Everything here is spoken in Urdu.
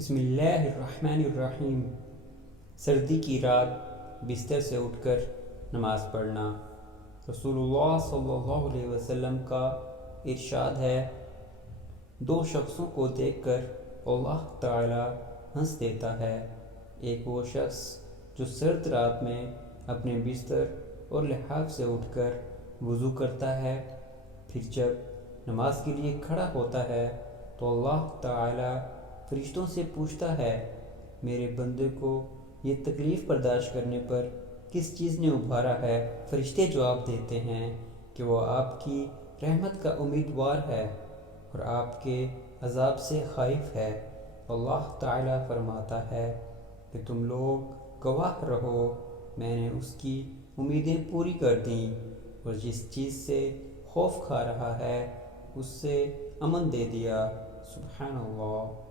بسم اللہ الرحمن الرحیم۔ سردی کی رات بستر سے اٹھ کر نماز پڑھنا۔ رسول اللہ صلی اللہ علیہ وسلم کا ارشاد ہے، دو شخصوں کو دیکھ کر اللہ تعالی ہنس دیتا ہے۔ ایک وہ شخص جو سرد رات میں اپنے بستر اور لحاف سے اٹھ کر وضو کرتا ہے، پھر جب نماز کے لیے کھڑا ہوتا ہے تو اللہ تعالی فرشتوں سے پوچھتا ہے، میرے بندے کو یہ تکلیف برداشت کرنے پر کس چیز نے ابھارا ہے؟ فرشتے جواب دیتے ہیں کہ وہ آپ کی رحمت کا امیدوار ہے اور آپ کے عذاب سے خائف ہے۔ اللہ تعالیٰ فرماتا ہے کہ تم لوگ گواہ رہو، میں نے اس کی امیدیں پوری کر دیں اور جس چیز سے خوف کھا رہا ہے اس سے امن دے دیا۔ سبحان اللہ۔